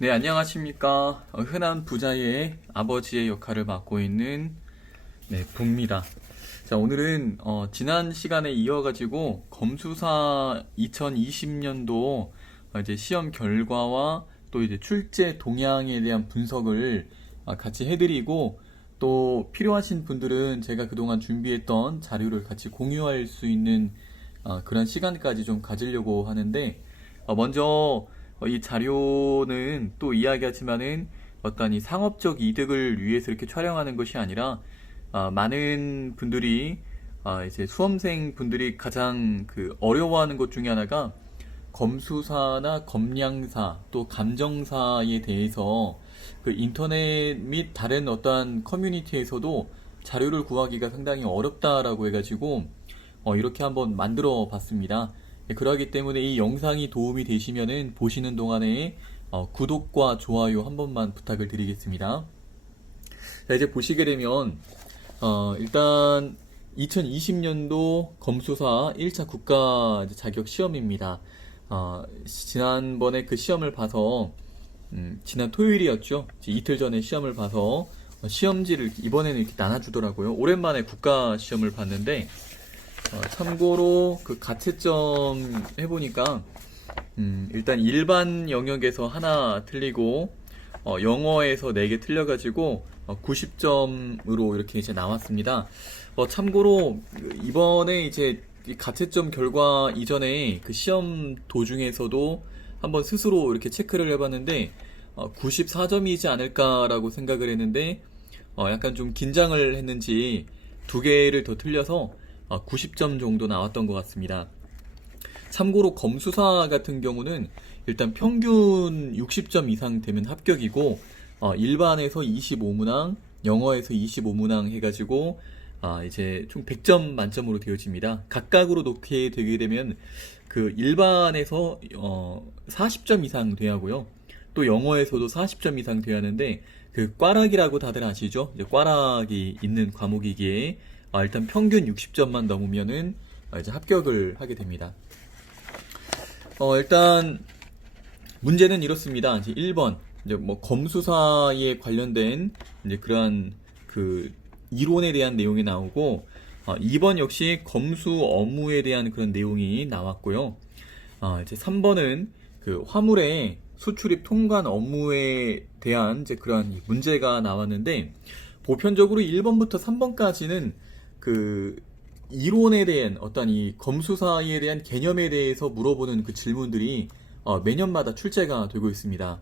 네, 안녕하십니까. 흔한 부자의 아버지의 역할을 맡고 있는 부입니다. 자, 오늘은 지난 시간에 이어가지고 검수사 2020년도 이제 시험 결과와 또 이제 출제 동향에 대한 분석을 같이 해드리고, 또 필요하신 분들은 제가 그동안 준비했던 자료를 같이 공유할 수 있는 그런 시간까지 좀 가지려고 하는데, 먼저 이 자료는 또 이야기하지만은 어떤 이 상업적 이득을 위해서 이렇게 촬영하는 것이 아니라, 많은 분들이 이제 수험생 분들이 가장 그 어려워하는 것 중에 하나가 검수사나 검량사 또 감정사에 대해서 그 인터넷 및 다른 어떠한 커뮤니티에서도 자료를 구하기가 상당히 어렵다라고 해가지고 이렇게 한번 만들어 봤습니다. 그러기 때문에 이 영상이 도움이 되시면은 보시는 동안에 구독과 좋아요 한 번만 부탁을 드리겠습니다. 자, 이제 보시게 되면 일단 2020년도 검수사 1차 국가 자격 시험입니다. 지난번에 그 시험을 봐서 지난 토요일이었죠. 이제 이틀 전에 시험을 봐서 시험지를 이번에는 이렇게 나눠주더라고요. 오랜만에 국가 시험을 봤는데 참고로 그 가채점 해보니까 일단 일반 영역에서 하나 틀리고 영어에서 4개 틀려가지고 90점으로 이렇게 이제 나왔습니다. 참고로 이번에 이제 이 가채점 결과 이전에 그 시험 도중에서도 한번 스스로 이렇게 체크를 해봤는데 94점이지 않을까라고 생각을 했는데 약간 좀 긴장을 했는지 2개를 더 틀려서 90점 정도 나왔던 것 같습니다. 참고로 검수사 같은 경우는 일단 평균 60점 이상 되면 합격이고 일반에서 25문항, 영어에서 25문항 해가지고 이제 총 100점 만점으로 되어집니다. 각각으로 놓게 되게 되면 그 일반에서 40점 이상 돼야 하고요. 또 영어에서도 40점 이상 돼야 하는데 그 꽈락이라고 다들 아시죠? 이제 꽈락이 있는 과목이기에 일단 평균 60점만 넘으면은 이제 합격을 하게 됩니다. 일단 문제는 이렇습니다. 이제 1번 이제 뭐 검수사에 관련된 이제 그러한 그 이론에 대한 내용이 나오고 2번 역시 검수 업무에 대한 그런 내용이 나왔고요. 이제 3번은 그 화물의 수출입 통관 업무에 대한 이제 그러한 문제가 나왔는데 보편적으로 1번부터 3번까지는 그 이론에 대한 어떤 이 검수사에 대한 개념에 대해서 물어보는 그 질문들이 매년마다 출제가 되고 있습니다.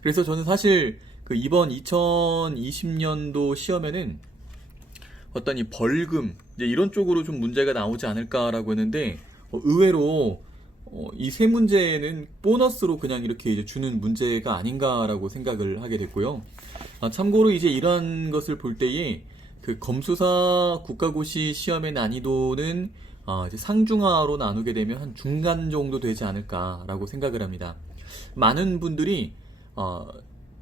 그래서 저는 사실 그 이번 2020년도 시험에는 어떤 이 벌금 이제 이런 쪽으로 좀 문제가 나오지 않을까라고 했는데 의외로 이 세 문제는 보너스로 그냥 이렇게 이제 주는 문제가 아닌가라고 생각을 하게 됐고요. 참고로 이제 이러한 것을 볼 때에 그 검수사 국가고시 시험의 난이도는 이제 상중하로 나누게 되면 한 중간 정도 되지 않을까라고 생각을 합니다. 많은 분들이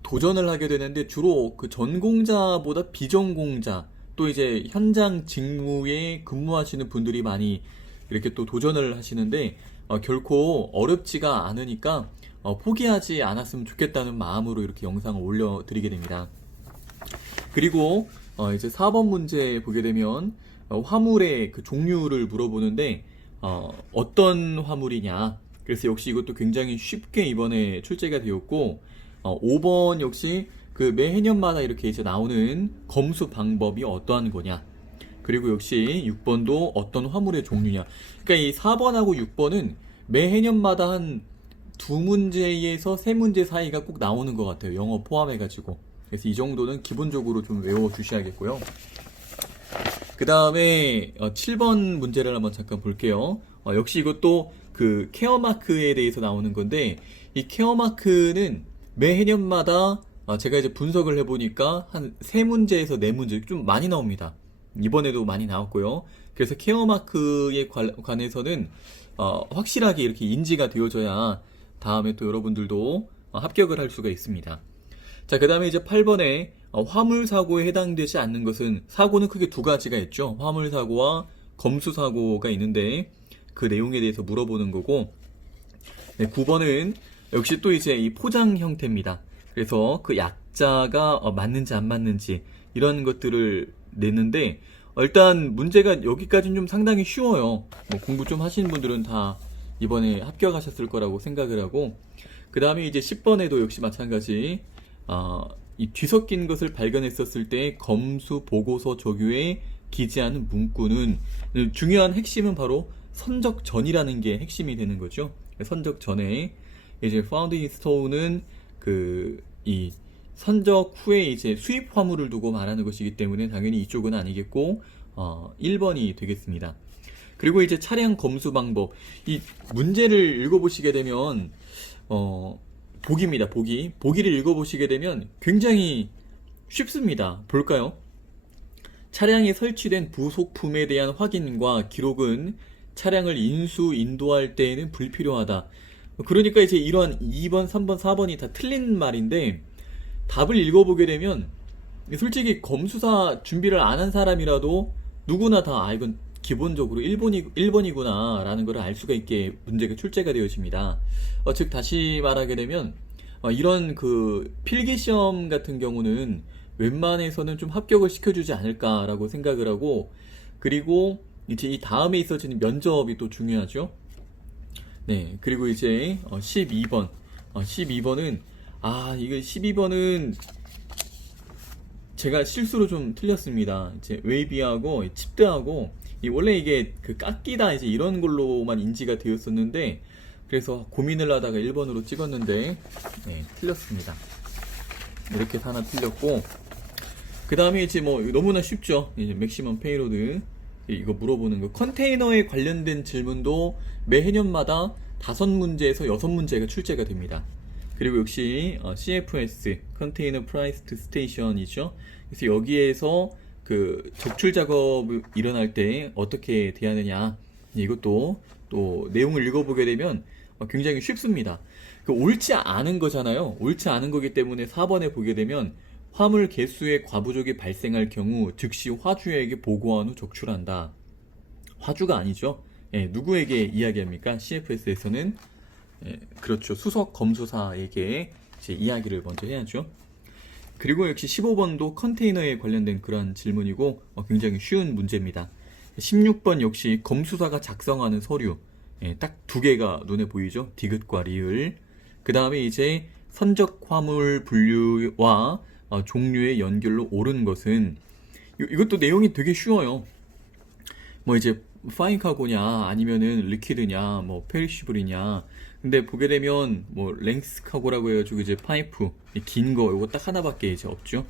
도전을 하게 되는데 주로 그 전공자보다 비전공자 또 이제 현장 직무에 근무하시는 분들이 많이 이렇게 또 도전을 하시는데 결코 어렵지가 않으니까 포기하지 않았으면 좋겠다는 마음으로 이렇게 영상을 올려드리게 됩니다. 그리고 이제 4번 문제 보게 되면 화물의 그 종류를 물어보는데 어떤 화물이냐. 그래서 역시 이것도 굉장히 쉽게 이번에 출제가 되었고 5번 역시 그 매 해년마다 이렇게 이제 나오는 검수 방법이 어떠한 거냐. 그리고 역시 6번도 어떤 화물의 종류냐. 그러니까 이 4번하고 6번은 매 해년마다 한 2문제에서 3문제 사이가 꼭 나오는 것 같아요. 영어 포함해가지고. 그래서 이 정도는 기본적으로 좀 외워주셔야겠고요. 그 다음에 7번 문제를 한번 잠깐 볼게요. 역시 이것도 그 케어마크에 대해서 나오는 건데 이 케어마크는 매 해년마다 제가 이제 분석을 해보니까 한 3문제에서 4문제 좀 많이 나옵니다. 이번에도 많이 나왔고요. 그래서 케어마크에 관해서는 확실하게 이렇게 인지가 되어져야 다음에 또 여러분들도 합격을 할 수가 있습니다. 자, 그 다음에 이제 8번에 화물 사고에 해당되지 않는 것은 사고는 크게 2가지가 있죠. 화물 사고와 검수 사고가 있는데 그 내용에 대해서 물어보는 거고 9번은 역시 또 이제 이 포장 형태입니다. 그래서 그 약자가 맞는지 안 맞는지 이런 것들을 냈는데 일단 문제가 여기까지는 좀 상당히 쉬워요. 뭐 공부 좀 하시는 분들은 다 이번에 합격하셨을 거라고 생각을 하고 그 다음에 이제 10번에도 역시 마찬가지 이 뒤섞인 것을 발견했었을 때 검수 보고서 조교에 기재하는 문구는 중요한 핵심은 바로 선적 전이라는 게 핵심이 되는 거죠. 선적 전에 이제 found in store는 이 선적 후에 이제 수입 화물을 두고 말하는 것이기 때문에 당연히 이쪽은 아니겠고 1번이 되겠습니다. 그리고 이제 차량 검수 방법. 이 문제를 읽어보시게 되면 보기입니다. 보기를 읽어보시게 되면 굉장히 쉽습니다. 볼까요? 차량에 설치된 부속품에 대한 확인과 기록은 차량을 인도할 때에는 불필요하다. 그러니까 이제 이러한 2번, 3번, 4번이 다 틀린 말인데 답을 읽어보게 되면 솔직히 검수사 준비를 안 한 사람이라도 누구나 다 이건 기본적으로 1번이구나 라는 걸 알 수가 있게 문제가 출제가 되어집니다. 즉 다시 말하게 되면 이런 그 필기시험 같은 경우는 웬만해서는 좀 합격을 시켜주지 않을까라고 생각을 하고 그리고 이제 이 다음에 있어지는 면접이 또 중요하죠. 네, 그리고 이제 12번 12번은 이거 12번은 제가 실수로 좀 틀렸습니다. 이제 웨이비하고 칩드하고 원래 이게 그 깎이다 이제 이런 걸로만 인지가 되었었는데 그래서 고민을 하다가 1번으로 찍었는데 네, 틀렸습니다. 이렇게 하나 틀렸고 그 다음에 이제 뭐 너무나 쉽죠. 이제 맥시멈 페이로드 이거 물어보는 거 컨테이너에 관련된 질문도 매 해년마다 5문제에서 6문제가 출제가 됩니다. 그리고 역시 CFS 컨테이너 프라이스트 스테이션이죠. 그래서 여기에서 그 적출 작업이 일어날 때 어떻게 대하느냐 이것도 또 내용을 읽어보게 되면 굉장히 쉽습니다. 옳지 않은 거잖아요. 옳지 않은 거기 때문에 4번에 보게 되면 화물 개수의 과부족이 발생할 경우 즉시 화주에게 보고한 후 적출한다. 화주가 아니죠. 누구에게 이야기합니까? CFS에서는 그렇죠. 수석 검수사에게 이제 이야기를 먼저 해야죠. 그리고 역시 15번도 컨테이너에 관련된 그런 질문이고 굉장히 쉬운 문제입니다. 16번 역시 검수사가 작성하는 서류 딱 2개가 눈에 보이죠. 디귿과 리을. 그 다음에 이제 선적 화물 분류와 종류의 연결로 옳은 것은 이것도 내용이 되게 쉬워요. 뭐 이제 파인 카고냐 아니면은 리퀴드냐 뭐 페리시블이냐 근데 보게 되면 뭐 랭스 카고라고 해가지고 이제 파이프 긴 거 이거 딱 하나밖에 이제 없죠.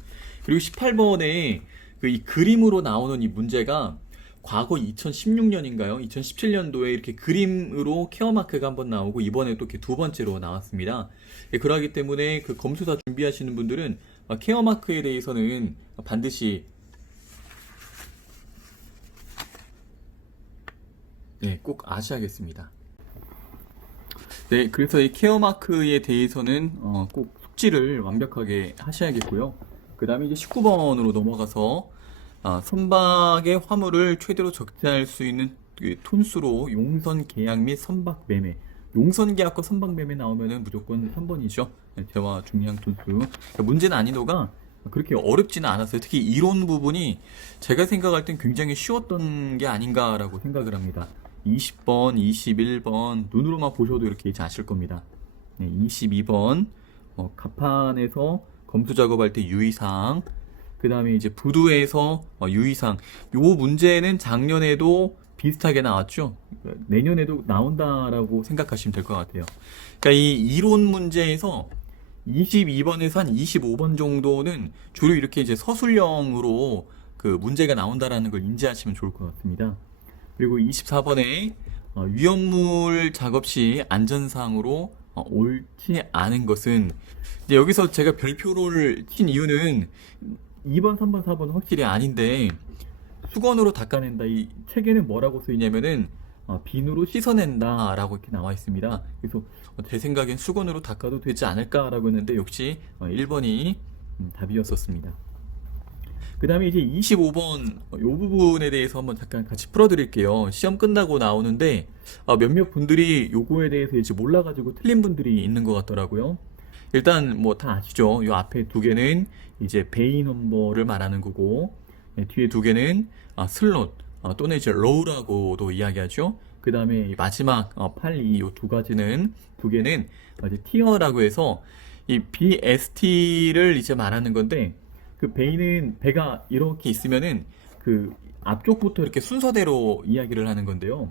그리고 18번에 이 그림으로 나오는 이 문제가 과거 2016년인가요? 2017년도에 이렇게 그림으로 케어 마크가 한번 나오고 이번에 또 이렇게 2번째로 나왔습니다. 그러기 때문에 그 검수사 준비하시는 분들은 케어 마크에 대해서는 반드시 꼭 아셔야겠습니다. 네, 그래서 이 케어 마크에 대해서는 꼭 숙지를 완벽하게 하셔야겠고요. 그 다음에 이제 19번으로 넘어가서 선박의 화물을 최대로 적재할 수 있는 톤수로 용선 계약 및 선박 매매. 용선 계약과 선박 매매 나오면은 무조건 3번이죠. 대화 중량 톤수. 그러니까 문제 난이도가 그렇게 어렵지는 않았어요. 특히 이론 부분이 제가 생각할 땐 굉장히 쉬웠던 게 아닌가라고 생각을 합니다. 20번, 21번 눈으로만 보셔도 이렇게 이제 아실 겁니다. 22번 갑판에서 검수 작업할 때 유의사항 그 다음에 이제 부두에서 유의사항 요 문제는 작년에도 비슷하게 나왔죠. 내년에도 나온다라고 생각하시면 될 것 같아요. 그러니까 이 이론 문제에서 22번에서 한 25번 정도는 주로 이렇게 이제 서술형으로 그 문제가 나온다라는 걸 인지하시면 좋을 것 같습니다. 그리고 24번에 위험물 작업 시 안전사항으로 옳지 않은 것은 이제 여기서 제가 별표를 친 이유는 2번, 3번, 4번은 확실히 아닌데 수건으로 닦아낸다. 이 책에는 뭐라고 쓰이냐면은 비누로 씻어낸다 라고 이렇게 나와 있습니다. 그래서 제 생각엔 수건으로 닦아도 되지 않을까 라고 했는데 역시 1번이 답이었었습니다. 그 다음에 이제 25번 이 부분에 대해서 한번 잠깐 같이 풀어드릴게요. 시험 끝나고 나오는데 몇몇 분들이 요거에 대해서 이제 몰라가지고 틀린 분들이 있는 것 같더라고요. 일단 뭐 다 아시죠? 요 앞에 두 개는 이제 베이 넘버를 말하는 거고, 뒤에 두 개는 슬롯 또는 이제 로우라고도 이야기하죠. 그 다음에 마지막 8, 2, 요 두 가지는 두 개는 이제 티어라고 해서 이 BST를 이제 말하는 건데, 그 베이는 배가 이렇게 있으면은 그 앞쪽부터 이렇게 순서대로 이야기를 하는 건데요.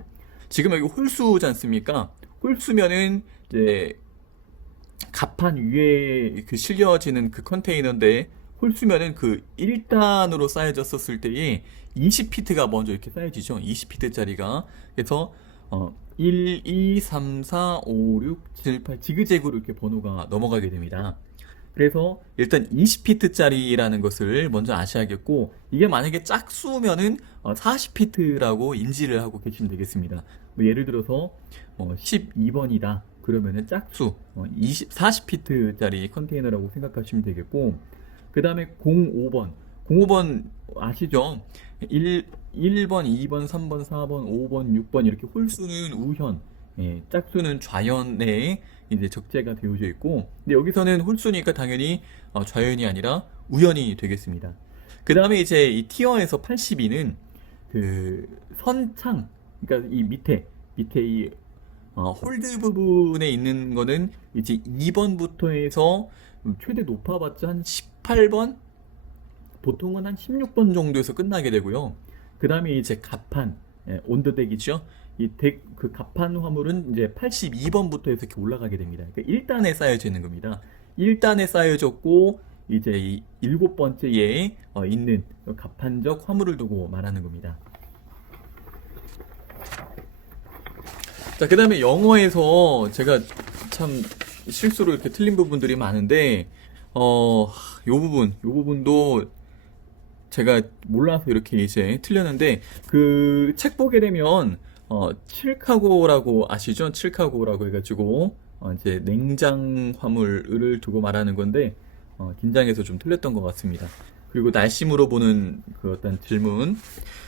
지금 여기 홀수지 않습니까? 홀수면은 이제 갑판 위에 그 실려지는 그 컨테이너인데, 홀수면은 그 1단으로 쌓여졌었을 때에 20피트가 먼저 이렇게 쌓여지죠. 20피트짜리가. 그래서 1, 2, 3, 4, 5, 6, 7, 8 지그재그로 이렇게 번호가 넘어가게 됩니다. 그래서 일단 20피트짜리라는 것을 먼저 아셔야겠고, 이게 만약에 짝수면은 40피트라고 인지를 하고 계시면 되겠습니다. 뭐 예를 들어서 12번이다. 그러면은 짝수 40피트짜리 컨테이너라고 생각하시면 되겠고, 그 다음에 05번. 05번 아시죠? 1번, 2번, 3번, 4번, 5번, 6번 이렇게 홀수는 우현, 짝수는 좌현에 이제 적재가 되어져 있고, 근데 여기서는 홀수니까 당연히 좌현이 아니라 우현이 되겠습니다. 그 다음에 이제 이 티어에서 82는 그 선창, 그러니까 이 밑에 이 홀드 부분에 있는 거는 이제 2번부터 해서 최대 높아봤자 한 18번? 보통은 한 16번 정도에서 끝나게 되고요. 그 다음에 이제 갑판, 온더덱이죠. 그 갑판 화물은 이제 82번부터 해서 이렇게 올라가게 됩니다. 그러니까 1단에 쌓여져 있는 겁니다. 1단에 쌓여졌고, 이제 이 7번째에 있는 갑판적 화물을 두고 말하는 겁니다. 자, 그 다음에 영어에서 제가 참 실수로 이렇게 틀린 부분들이 많은데, 요 부분도 제가 몰라서 이렇게 이제 틀렸는데, 그 책 보게 되면, 칠카고라고 아시죠? 칠카고라고 해가지고, 이제 냉장 화물을 두고 말하는 건데, 긴장해서 좀 틀렸던 것 같습니다. 그리고 날씨 물어보는 그 어떤 질문.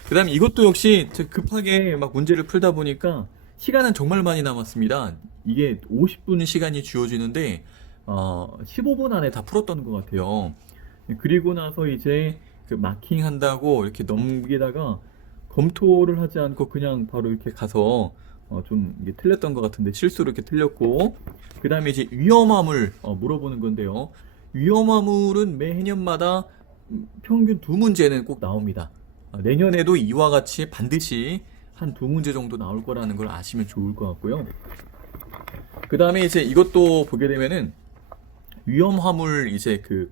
그 다음에 이것도 역시 제가 급하게 막 문제를 풀다 보니까 시간은 정말 많이 남았습니다. 이게 50분 시간이 주어지는데, 15분 안에 다 풀었던 것 같아요. 그리고 나서 이제 그 마킹 한다고 이렇게 넘기다가 검토를 하지 않고 그냥 바로 이렇게 가서 좀 이게 틀렸던 것 같은데 실수로 이렇게 틀렸고, 그 다음에 이제 위험함을 물어보는 건데요. 위험함물은 매 해년마다 평균 두 문제는 꼭 나옵니다. 내년에도 이와 같이 반드시 한 두 문제 정도 나올 거라는 걸 아시면 좋을 것 같고요. 그 다음에 이제 이것도 보게 되면은 위험 화물 이제 그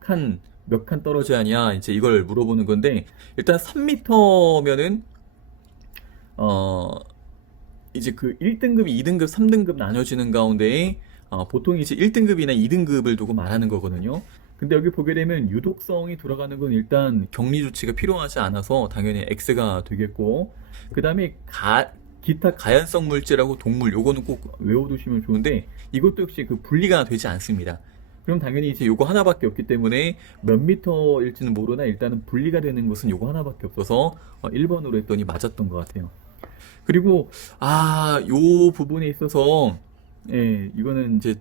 몇 칸 떨어져야 하냐 이제 이걸 물어보는 건데, 일단 3m면은 이제 그 1등급, 2등급, 3등급 나눠지는 가운데 보통 이제 1등급이나 2등급을 두고 말하는 거거든요. 근데 여기 보게 되면 유독성이 들어가는 건 일단 격리 조치가 필요하지 않아서 당연히 X가 되겠고, 그 다음에 기타 가연성 물질하고 동물, 요거는 꼭 외워두시면 좋은데, 이것도 역시 그 분리가 되지 않습니다. 그럼 당연히 이제 요거 하나밖에 없기 때문에 몇 미터일지는 모르나 일단은 분리가 되는 것은 요거 하나밖에 없어서 1번으로 했더니 맞았던 것 같아요. 그리고 요 부분에 있어서 이거는 이제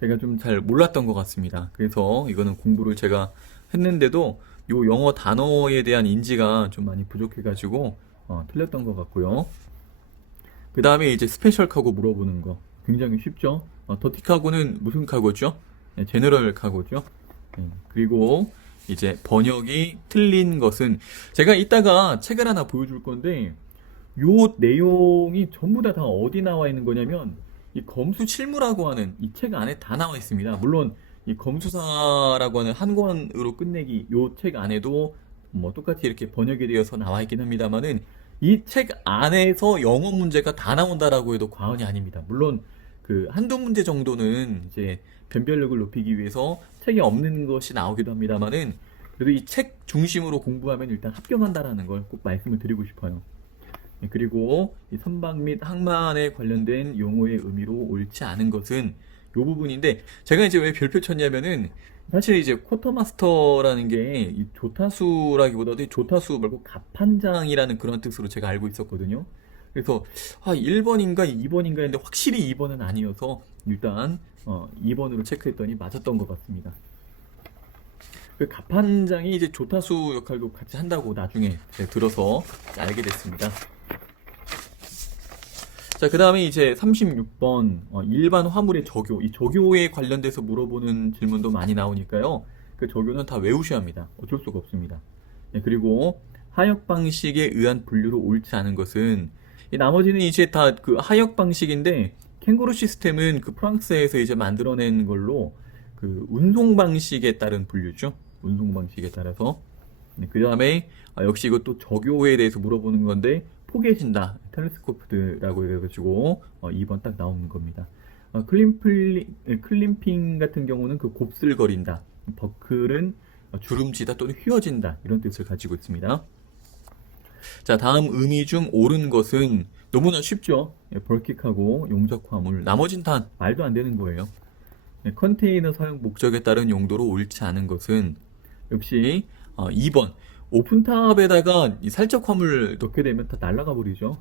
제가 좀 잘 몰랐던 것 같습니다. 그래서 이거는 공부를 제가 했는데도 요 영어 단어에 대한 인지가 좀 많이 부족해가지고 틀렸던 것 같고요. 그 다음에 이제 스페셜 카고 물어보는 거 굉장히 쉽죠. 더티 카고는 무슨 카고죠? 제너럴 카고죠. 그리고 이제 번역이 틀린 것은, 제가 이따가 책을 하나 보여줄 건데 요 내용이 전부 다 어디 나와 있는 거냐면 이 검수칠무라고 하는 이 책 안에 다 나와 있습니다. 물론 이 검수사라고 하는 한 권으로 끝내기 요 책 안에도 뭐 똑같이 이렇게 번역이 되어서 나와 있긴 합니다만은, 이 책 안에서 영어 문제가 다 나온다라고 해도 과언이 아닙니다. 물론 그 한두 문제 정도는 이제 변별력을 높이기 위해서 책에 없는 것이 나오기도 합니다만은, 그래도 이 책 중심으로 공부하면 일단 합격한다라는 걸 꼭 말씀을 드리고 싶어요. 그리고 이 선박 및 항만에 관련된 용어의 의미로 옳지 않은 것은 요 부분인데, 제가 이제 왜 별표 쳤냐면은 사실 이제 쿼터마스터라는 게 이 조타수라기보다도 이 조타수 말고 갑판장이라는 그런 뜻으로 제가 알고 있었거든요. 그래서 1번인가 2번인가 했는데 확실히 2번은 아니어서 일단 2번으로 체크했더니 맞았던 것 같습니다. 그 갑판장이 이제 조타수 역할도 같이 한다고 나중에 들어서 알게 됐습니다. 자, 그 다음에 이제 36번, 일반 화물의 적요. 이 적요에 관련돼서 물어보는 질문도 많이 나오니까요. 그 적요는 다 외우셔야 합니다. 어쩔 수가 없습니다. 네, 그리고 하역 방식에 의한 분류로 옳지 않은 것은, 이 나머지는 이제 다 그 하역 방식인데, 캥거루 시스템은 그 프랑스에서 이제 만들어낸 걸로 그 운송 방식에 따른 분류죠. 운송 방식에 따라서. 네, 그 다음에 역시 이것도 적요에 대해서 물어보는 건데, 포개진다, 텔레스코프드라고 해가지고 2번 딱 나오는 겁니다. 클림핑 같은 경우는 그 곱슬거린다, 버클은 주름지다 또는 휘어진다, 이런 뜻을 가지고 있습니다. 자, 다음 의미 중 옳은 것은 너무나 쉽죠. 벌킥하고 용접 화물, 나머진 다 말도 안 되는 거예요. 컨테이너 사용 목적에 따른 용도로 옳지 않은 것은 역시 2번, 오픈탑에다가 이 살적 화물 넣게 되면 다 날아가 버리죠.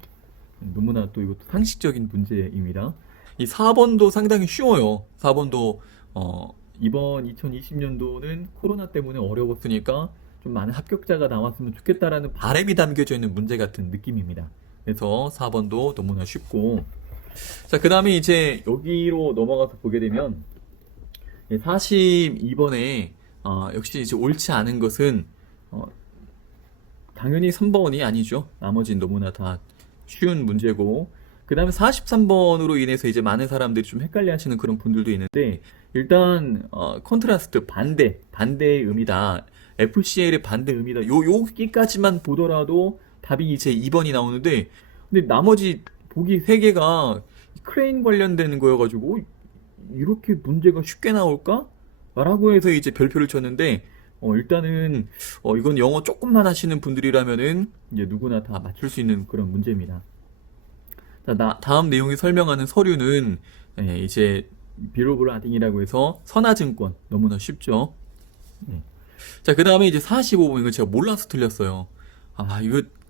너무나 또 이것도 상식적인 문제입니다. 이 4번도 상당히 쉬워요. 4번도 이번 2020년도는 코로나 때문에 어려웠으니까 좀 많은 합격자가 나왔으면 좋겠다라는 바람이 담겨져 있는 문제 같은 느낌입니다. 그래서 4번도 너무나 쉽고, 자, 그 다음에 이제 여기로 넘어가서 보게 되면 42번에 역시 이제 옳지 않은 것은 당연히 3번이 아니죠. 나머지는 너무나 다 쉬운 문제고, 그 다음에 43번으로 인해서 이제 많은 사람들이 좀 헷갈려 하시는 그런 분들도 있는데, 일단 컨트라스트, 반대의 의미다, FCL의 반대 의미다, 여기까지만 보더라도 답이 이제 2번이 나오는데, 근데 나머지 보기 3개가 크레인 관련되는 거여가지고 이렇게 문제가 쉽게 나올까? 라고 해서 이제 별표를 쳤는데, 일단은 이건 영어 조금만 하시는 분들이라면은 이제 누구나 다 맞출 수 있는 그런 문제입니다. 자, 다음 내용이 설명하는 서류는 이제 비로브라딩이라고 해서 선화증권, 너무나 쉽죠. 자, 그 다음에 이제 45번, 이거 제가 몰라서 틀렸어요.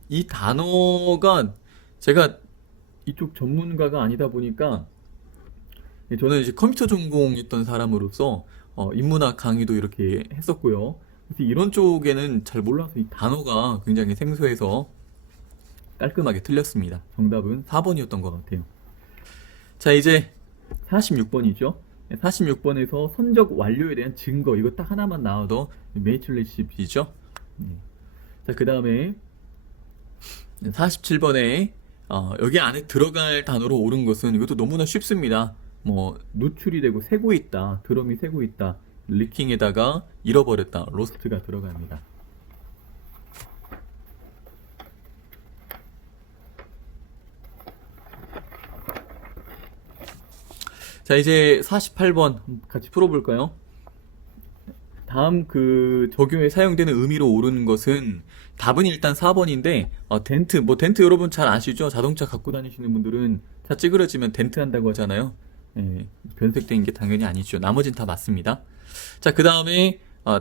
이 단어가 제가 이쪽 전문가가 아니다 보니까, 저는 이제 컴퓨터 전공했던 사람으로서 인문학 강의도 이렇게 했었고요. 그래서 이런 쪽에는 잘 몰라서 이 단어가 굉장히 생소해서 깔끔하게 틀렸습니다. 정답은 4번이었던 것 같아요. 자, 이제 46번이죠. 46번에서 선적 완료에 대한 증거, 이거 딱 하나만 나와도 메이플레시피죠. 자, 그 다음에 47번에 여기 안에 들어갈 단어로 옳은 것은, 이것도 너무나 쉽습니다. 뭐 누출이 되고 새고 있다, 드럼이 새고 있다, 리킹에다가 잃어버렸다, 로스트가 들어갑니다. 자, 이제 48번 같이 풀어볼까요? 다음 그 적용에 사용되는 의미로 옳은 것은, 답은 일단 4번인데 덴트 여러분 잘 아시죠? 자동차 갖고 다니시는 분들은 차 찌그러지면 덴트 한다고 하잖아요. 변색된 게 당연히 아니죠. 나머진 다 맞습니다. 자, 그 다음에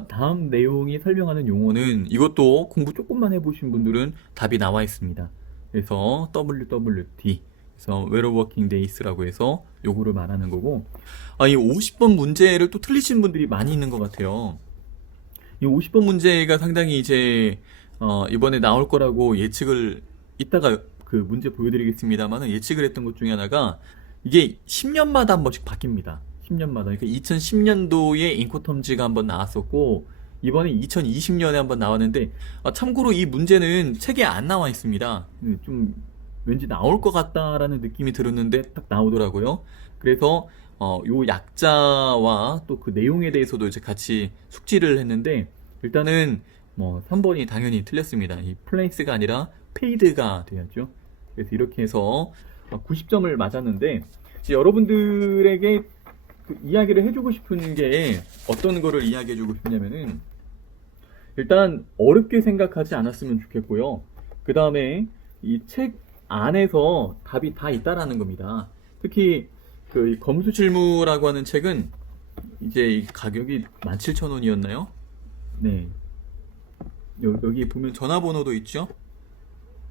다음 내용이 설명하는 용어는, 이것도 공부 조금만 해보신 분들은 답이 나와 있습니다. 그래서 WWD, 그래서 Where Working Days라고 해서 요거를 말하는 거고, 이 50번 문제를 또 틀리신 분들이 많이 있는 것 같아요. 이 50번 문제가 상당히 이제 이번에 나올 거라고 예측을, 이따가 그 문제 보여드리겠습니다만 예측을 했던 것 중에 하나가, 이게 10년마다 한 번씩 바뀝니다. 10년마다. 그러니까 2010년도에 인코텀즈가 한번 나왔었고, 이번에 2020년에 한번 나왔는데, 참고로 이 문제는 책에 안 나와 있습니다. 좀 왠지 나올 것 같다라는 느낌이 들었는데 딱 나오더라고요. 그래서 요 약자와 또 그 내용에 대해서도 이제 같이 숙지를 했는데, 일단은 뭐 3번이 당연히 틀렸습니다. 이 플레이스가 아니라 페이드가 되었죠. 그래서 이렇게 해서 90점을 맞았는데, 이제 여러분들에게 그 이야기를 해주고 싶은 게 어떤 거를 이야기해주고 싶냐면은, 일단 어렵게 생각하지 않았으면 좋겠고요. 그 다음에 이 책 안에서 답이 다 있다라는 겁니다. 특히 그 검수실무라고 하는 책은 이제 이 가격이 17,000원이었나요? 네. 여기 보면 전화번호도 있죠?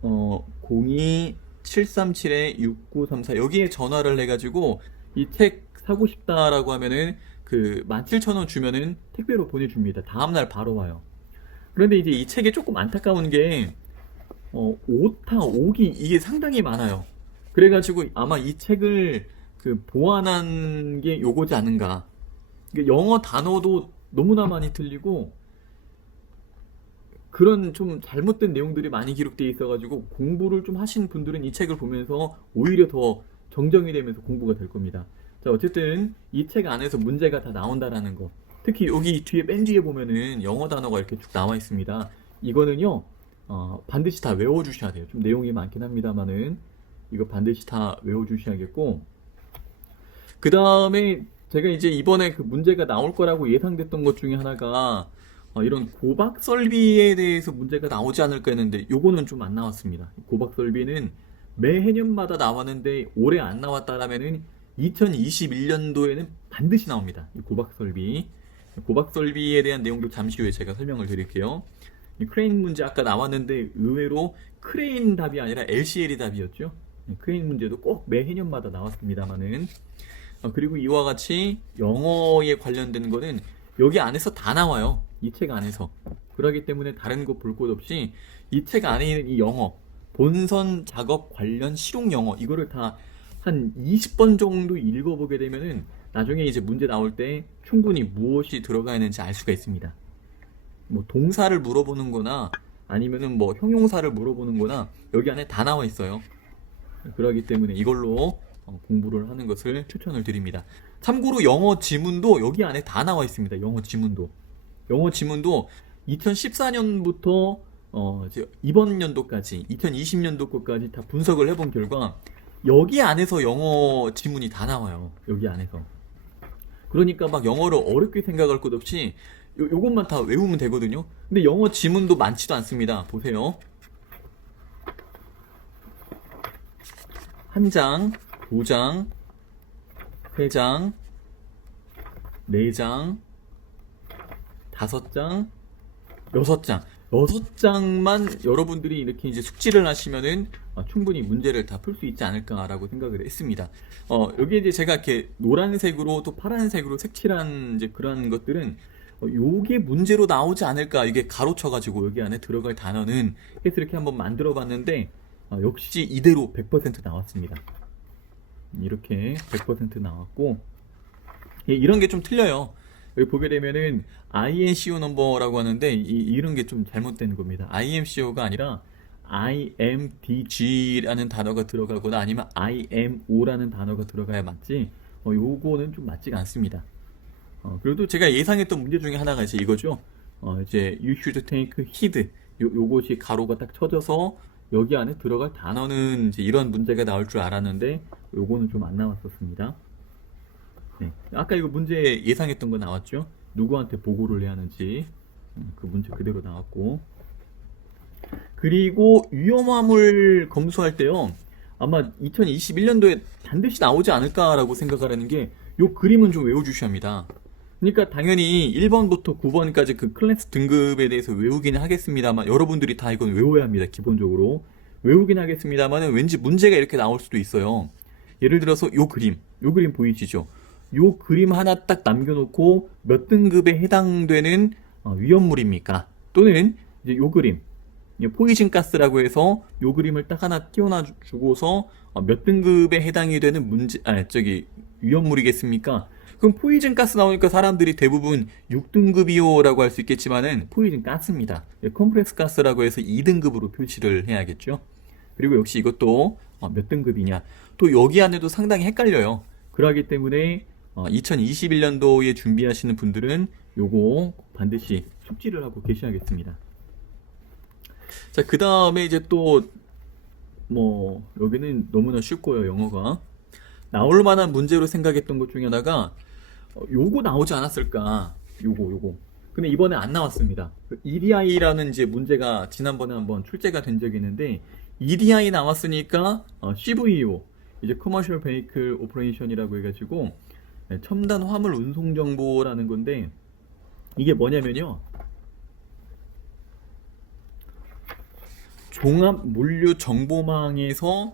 02737-6934, 여기에 전화를 해가지고 이 책 사고 싶다라고 하면은 그 17,000원 주면은 택배로 보내줍니다. 다음날 바로 와요. 그런데 이제 이 책에 조금 안타까운 게 오타, 오기 이게 상당히 많아요. 그래가지고 아마 이 책을 그 보완한 게 요거지 않은가. 이게 영어 단어도 너무나 많이 틀리고 그런 좀 잘못된 내용들이 많이 기록되어 있어가지고 공부를 좀 하신 분들은 이 책을 보면서 오히려 더 정정이 되면서 공부가 될 겁니다. 자, 어쨌든 이 책 안에서 문제가 다 나온다라는 거. 특히 여기 뒤에 맨 뒤에 보면은 영어 단어가 이렇게 쭉 나와 있습니다. 이거는요, 반드시 다 외워주셔야 돼요. 좀 내용이 많긴 합니다만은 이거 반드시 다 외워주셔야겠고, 그 다음에 제가 이제 이번에 그 문제가 나올 거라고 예상됐던 것 중에 하나가 이런 고박 설비에 대해서 문제가 나오지 않을까 했는데 요거는 좀 안 나왔습니다. 고박 설비는 매 해년마다 나왔는데 올해 안 나왔다라면은 2021년도에는 반드시 나옵니다. 이 고박 설비. 고박 설비에 대한 내용도 잠시 후에 제가 설명을 드릴게요. 이 크레인 문제 아까 나왔는데 의외로 크레인 답이 아니라 LCL이 답이었죠. 크레인 문제도 꼭 매 해년마다 나왔습니다만은 그리고 이와 같이 영어에 관련된 거는 여기 안에서 다 나와요. 이 책 안에서. 그러기 때문에 다른 거 볼 것 없이 이 책 안에 있는 이 영어, 본선 작업 관련 실용 영어, 이거를 다 한 20번 정도 읽어보게 되면은 나중에 이제 문제 나올 때 충분히 무엇이 들어가 있는지 알 수가 있습니다. 뭐 동사를 물어보는 거나 아니면은 뭐 형용사를 물어보는 거나 여기 안에 다 나와 있어요. 그러기 때문에 이걸로 공부를 하는 것을 추천을 드립니다. 참고로 영어 지문도 여기 안에 다 나와 있습니다. 영어 지문도. 영어 지문도 2014년부터 이번 연도까지 2020년도 것까지 다 분석을 해본 결과 여기 안에서 영어 지문이 다 나와요. 여기 안에서. 그러니까 막 영어를 어렵게 생각할 것 없이 요것만 다 외우면 되거든요. 근데 영어 지문도 많지도 않습니다. 보세요. 한 장, 두 장, 세 장, 네 장, 다섯 장, 여섯 장. 여섯 장만 여러분들이 이렇게 이제 숙지를 하시면은 충분히 문제를 다 풀 수 있지 않을까라고 생각을 했습니다. 여기 이제 제가 이렇게 노란색으로 또 파란색으로 색칠한 이제 그런 것들은 요게 문제로 나오지 않을까, 이게 가로쳐가지고 여기 안에 들어갈 단어는 해서 이렇게 한번 만들어 봤는데 역시 이대로 100% 나왔습니다. 이렇게 100% 나왔고, 이런 게 좀 틀려요. 여기 보게 되면은 INCO 넘버라고 하는데 이런 게 좀 잘못된 겁니다. IMCO가 아니라 IMDG라는 단어가 들어가거나 아니면 IMO라는 단어가 들어가야 맞지, 요거는 좀 맞지가 않습니다. 그래도 제가 예상했던 문제 중에 하나가 이제 이거죠. 이제 you should take heed, 요것이 가로가 딱 쳐져서 여기 안에 들어갈 단어는 이제 이런 문제가 나올 줄 알았는데 요거는 좀 안 나왔었습니다. 네. 아까 이거 문제 예상했던 거 나왔죠? 누구한테 보고를 해야 하는지 그 문제 그대로 나왔고, 그리고 위험함을 검수할 때요, 아마 2021년도에 반드시 나오지 않을까라고 생각하라는 게 요 그림은 좀 외워주셔야 합니다. 그러니까 당연히 1번부터 9번까지 그 클래스 등급에 대해서 외우기는 하겠습니다만 여러분들이 다 이건 외워야 합니다. 기본적으로 외우긴 하겠습니다만 왠지 문제가 이렇게 나올 수도 있어요. 예를 들어서 요 그림 보이시죠? 요 그림 하나 딱 남겨놓고 몇 등급에 해당되는 위험물입니까? 또는 이제 요 그림, 포이즌 가스라고 해서 요 그림을 딱 하나 띄워놔 주고서 몇 등급에 해당이 되는 위험물이겠습니까? 그럼 포이즌 가스 나오니까 사람들이 대부분 6등급이요 라고 할 수 있겠지만은 포이즌 가스입니다. 컴프레스 가스라고 해서 2등급으로 표시를 해야겠죠. 그리고 역시 이것도 몇 등급이냐, 또 여기 안에도 상당히 헷갈려요. 그러기 때문에 2021년도에 준비하시는 분들은 요거 반드시 숙지를 하고 계셔야겠습니다. 자, 그 다음에 이제 또 여기는 너무나 쉽고요. 영어가 나올 만한 문제로 생각했던 것 중에 하나가 요거 나오지 않았을까, 요거. 근데 이번에 안 나왔습니다. EDI라는 이제 문제가 지난번에 한번 출제가 된 적이 있는데 EDI 나왔으니까 CVO, 이제 Commercial Vehicle Operation이라고 해가지고 첨단 화물 운송 정보라는 건데, 이게 뭐냐면요, 종합 물류 정보망에서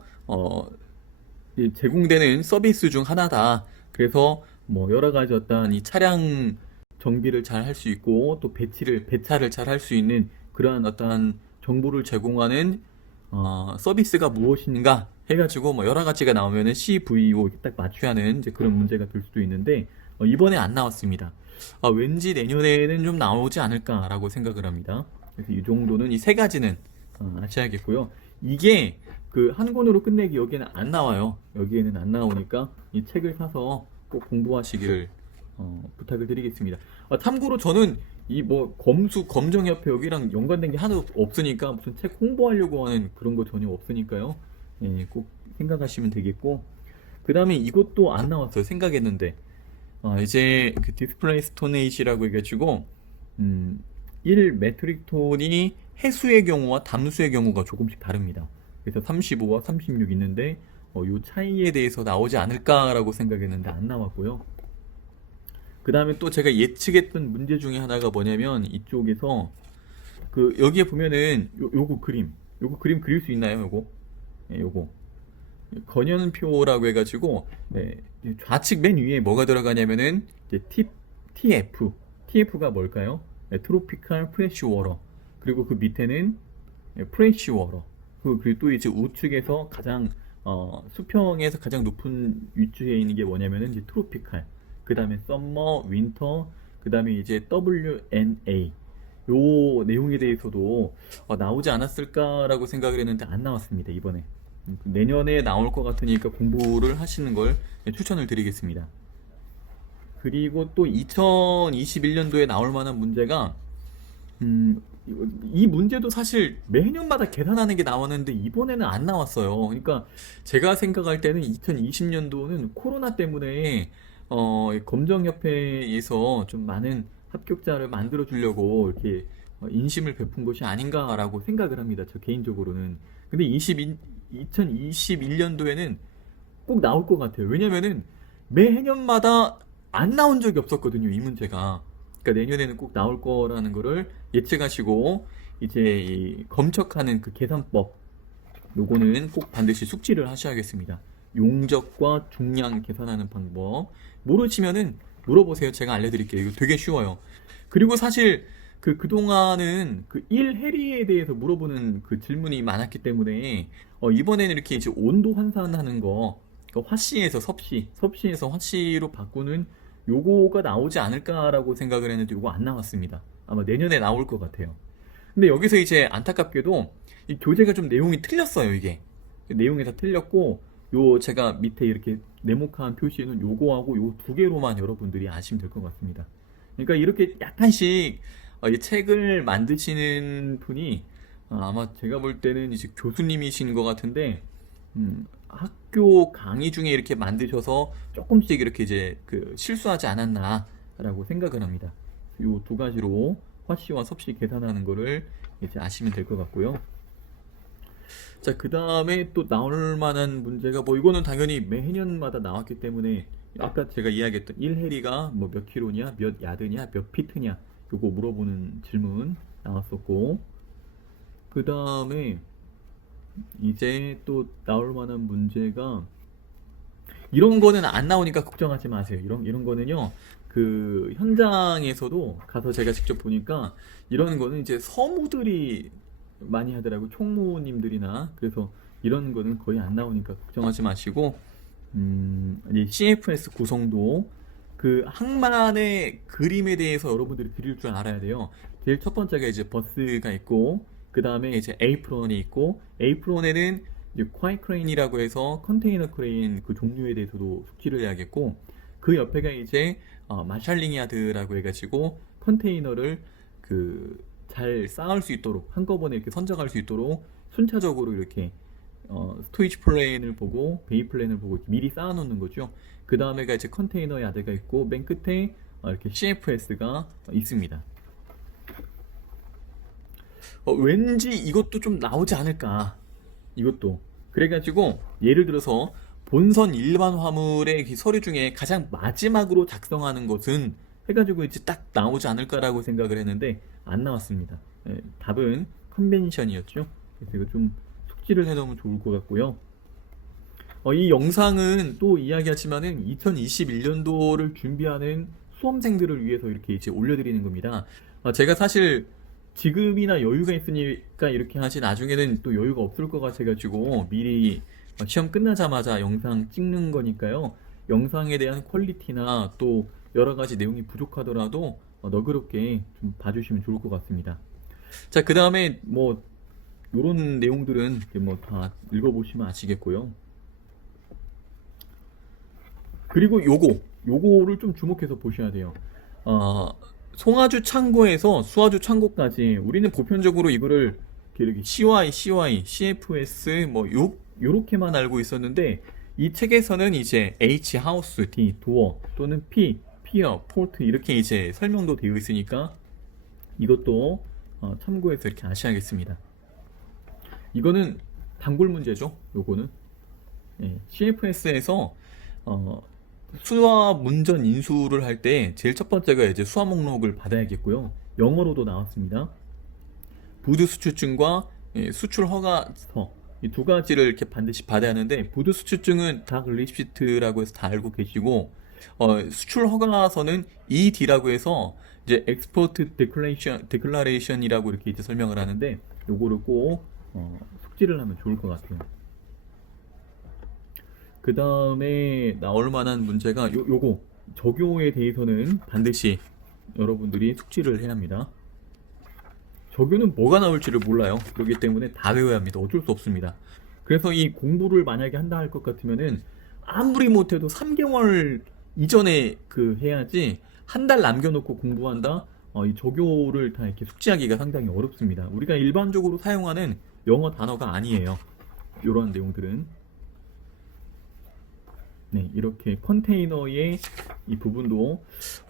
제공되는 서비스 중 하나다. 그래서 뭐 여러 가지 어떤 이 차량 정비를 잘 할 수 있고 또 배차를 잘 할 수 있는 그러한 어떠한 정보를 제공하는 서비스가 무엇인가 해가지고 뭐 여러 가지가 나오면은 CVO 딱 맞춰야 하는 이제 그런 문제가 될 수도 있는데 이번에 안 나왔습니다. 왠지 내년에는 좀 나오지 않을까라고 생각을 합니다. 그래서 이 정도는 이 세 가지는 아셔야겠고요. 이게 그 한 권으로 끝내기 여기에는 안 나와요. 여기에는 안 나오니까 이 책을 사서 꼭 공부하시기를 부탁을 드리겠습니다. 참고로 저는 이 뭐 검정협회 여기랑 연관된 게 하나도 없으니까 무슨 책 홍보하려고 하는 그런 거 전혀 없으니까요. 예, 꼭 생각하시면 되겠고 그 다음에 이것도 안 나왔어요. 생각했는데 이제 그 디스플레이 스토네이시라고 해가지고 1 메트릭 톤이 해수의 경우와 담수의 경우가 조금씩 다릅니다. 그래서 35와 36 있는데 요 차이에 대해서 나오지 않을까라고 생각했는데 안 나왔고요. 그 다음에 또 제가 예측했던 문제 중에 하나가 뭐냐면 이쪽에서 그 여기에 보면은 요거 그림 그릴 수 있나요? 요거 건연표라고 해가지고 좌측 맨 위에 뭐가 들어가냐면은 이제 TF가 뭘까요? 트로피칼 프레시 워러. 그리고 그 밑에는 프레시 워러. 그리고 또 이제 우측에서 가장 수평에서 가장 높은 위치에 있는 게 뭐냐면은 이제 트로피칼. 그 다음에 썸머, 윈터, 그 다음에 이제 WNA. 요 내용에 대해서도 나오지 않았을까라고 생각을 했는데 안 나왔습니다, 이번에. 내년에 나올 것 같으니까 공부를 하시는 걸 추천을 드리겠습니다. 그리고 또 2021년도에 나올 만한 문제가 이 문제도 사실 매년마다 계산하는 게 나왔는데 이번에는 안 나왔어요. 그러니까 제가 생각할 때는 2020년도는 코로나 때문에 검정협회에서 좀 많은 합격자를 만들어 주려고 이렇게 인심을 베푼 것이 아닌가라고 생각을 합니다. 저 개인적으로는. 근데 2021년도에는 꼭 나올 것 같아요. 왜냐면은 매해년마다 안 나온 적이 없었거든요, 이 문제가. 그러니까 내년에는 꼭 나올 거라는 거를 예측하시고 이제 이 검척하는 그 계산법 요거는 꼭 반드시 숙지를 하셔야겠습니다. 용적과 중량 계산하는 방법 모르시면은 물어보세요. 제가 알려드릴게요. 이거 되게 쉬워요. 그리고 사실 그동안은 그 1해리에 대해서 물어보는 그 질문이 많았기 때문에 이번에는 이렇게 이제 온도 환산하는 거 화씨에서 섭씨에서 화씨로 바꾸는 요거가 나오지 않을까라고 생각을 했는데 요거 안 나왔습니다. 아마 내년에 나올 것 같아요. 근데 여기서 이제 안타깝게도 이 교재가 좀 내용이 틀렸어요, 이게. 내용이 다 틀렸고 요 제가 밑에 이렇게 네모칸 표시에는 요거하고 요 두 개로만 여러분들이 아시면 될 것 같습니다. 그러니까 이렇게 약간씩 이 책을 만드시는 분이 아마 제가 볼 때는 이제 교수님이신 것 같은데 학교 강의 중에 이렇게 만드셔서 조금씩 이렇게 이제 그 실수하지 않았나라고 생각을 합니다. 요 두 가지로 화씨와 섭씨 계산하는 거를 이제 아시면 될 것 같고요. 자, 그 다음에 또 나올 만한 문제가 뭐 이거는 당연히 매년마다 나왔기 때문에 아까 제가 이야기했던 1해리가 뭐 몇 킬로냐, 몇 야드냐, 몇 피트냐 요거 물어보는 질문 나왔었고 그 다음에 이제 또 나올 만한 문제가 이런 거는 안 나오니까 걱정하지 마세요. 이런 거는요. 그 현장에서도 가서 제가 직접 보니까 이런 거는 이제 서무들이 많이 하더라고 총무님들이나 그래서 이런 거는 거의 안 나오니까 걱정하지 마시고 이제 CFS 구성도 그 항만의 그림에 대해서 여러분들이 그릴 줄 알아야 돼요. 제일 첫 번째가 이제 버스가 있고 그 다음에 이제 에이프론이 있고 에이프론에는 이제 콰이 크레인이라고 해서 컨테이너 크레인 그 종류에 대해서도 숙지를 해야겠고 그 옆에가 이제 마샬링 야드라고 해가지고 컨테이너를 그 잘 쌓을 수 있도록 한꺼번에 이렇게 선적할 수 있도록 순차적으로 이렇게 스토리지 플레인을 보고 베이 플랜을 보고 미리 쌓아놓는 거죠. 그 다음에가 이제 컨테이너 야드가 있고 맨 끝에 이렇게 CFS가 있습니다. 왠지 이것도 좀 나오지 않을까. 이것도. 그래가지고 예를 들어서 본선 일반 화물의 서류 중에 가장 마지막으로 작성하는 것은 해가지고 이제 딱 나오지 않을까라고 생각을 했는데 안 나왔습니다. 답은 컨벤션이었죠. 그래서 이거 좀 숙지를 해놓으면 좋을 것 같고요. 이 영상은 또 이야기하지만은 2021년도를 준비하는 수험생들을 위해서 이렇게 이제 올려드리는 겁니다. 제가 사실 지금이나 여유가 있으니까 이렇게 하지 나중에는 또 여유가 없을 것 같아가지고 미리 시험 끝나자마자 영상 찍는 거니까요. 영상에 대한 퀄리티나 또 여러 가지 내용이 부족하더라도 너그럽게 좀 봐주시면 좋을 것 같습니다. 자, 그 다음에 뭐 요런 내용들은 뭐 다 읽어보시면 아시겠고요. 그리고 요거를 좀 주목해서 보셔야 돼요. 송화주 창고에서 수화주 창고까지 우리는 보편적으로 이거를 이렇게 CY, CFS 뭐 요렇게만 알고 있었는데 이 책에서는 이제 H 하우스, D 도어 또는 P 피어, 폴트 이렇게 이제 설명도 되어 있으니까 이것도 참고해서 이렇게 아셔야겠습니다. 이거는 단골 문제죠. 요거는 CFS에서 수화 문전 인수를 할 때 제일 첫 번째가 이제 수화 목록을 받아야겠고요. 영어로도 나왔습니다. 부두 수출증과 수출 허가서 이 두 가지를 이렇게 반드시 받아야 하는데 부두 수출증은 닥 리시트라고 해서 다 알고 계시고 수출 허가서는 ED라고 해서 이제 Export Declaration이라고 이렇게 이제 설명을 하는데 요거를 꼭 숙지를 하면 좋을 것 같아요. 그 다음에 나올 만한 문제가 요거 적용에 대해서는 반드시 여러분들이 숙지를 해야 합니다. 적용은 뭐가 나올지를 몰라요. 그렇기 때문에 다 외워야 합니다. 어쩔 수 없습니다. 그래서 이 공부를 만약에 한다 할 것 같으면은 아무리 못해도 3개월 이전에 해야지 한 달 남겨놓고 공부한다? 이 적용을 다 이렇게 숙지하기가 상당히 어렵습니다. 우리가 일반적으로 사용하는 영어 단어가 아니에요. 이런 내용들은. 네, 이렇게 컨테이너의 이 부분도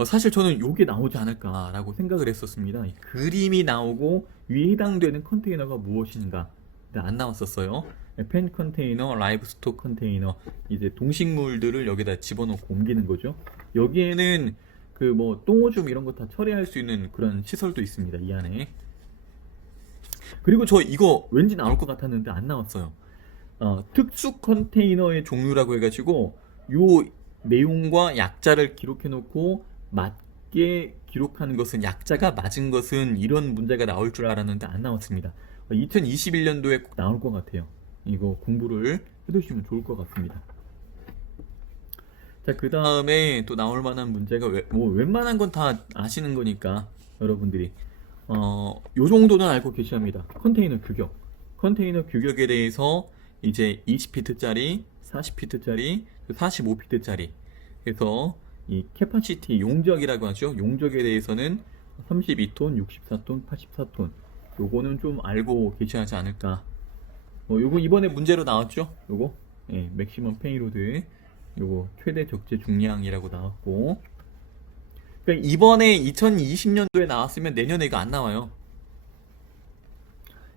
사실 저는 이게 나오지 않을까라고 생각을 했었습니다. 이 그림이 나오고 위에 해당되는 컨테이너가 무엇인가 안 나왔었어요. 펜 컨테이너, 라이브 스톡 컨테이너 이제 동식물들을 여기다 집어넣고 옮기는 거죠. 여기에는 뭐 똥오줌 이런 거 다 처리할 수 있는 그런 시설도 있습니다. 이 안에. 그리고 저 이거 왠지 나올 것 같았는데 안 나왔어요. 특수 컨테이너의 종류라고 해가지고 요 내용과 약자를 기록해 놓고 맞게 기록하는 것은 약자가 맞은 것은 이런 문제가 나올 줄 알았는데 안 나왔습니다. 2021년도에 꼭 나올 것 같아요. 이거 공부를 해두시면 좋을 것 같습니다. 자, 그 다음에 또 나올 만한 문제가 뭐 웬만한 건 다 아시는 거니까 여러분들이 요 정도는 알고 계셔야 합니다. 컨테이너 규격. 컨테이너 규격에 대해서 이제 20피트짜리, 40피트짜리, 45피트짜리 그래서 이 캐파시티 용적이라고 하죠. 용적에 대해서는 32톤, 64톤, 84톤 요거는 좀 알고 계셔야 하지 않을까. 요거 이번에 문제로 나왔죠. 요거 맥시멈 페이로드 요거 최대 적재 중량이라고 나왔고 그러니까 이번에 2020년도에 나왔으면 내년에 이거 안 나와요.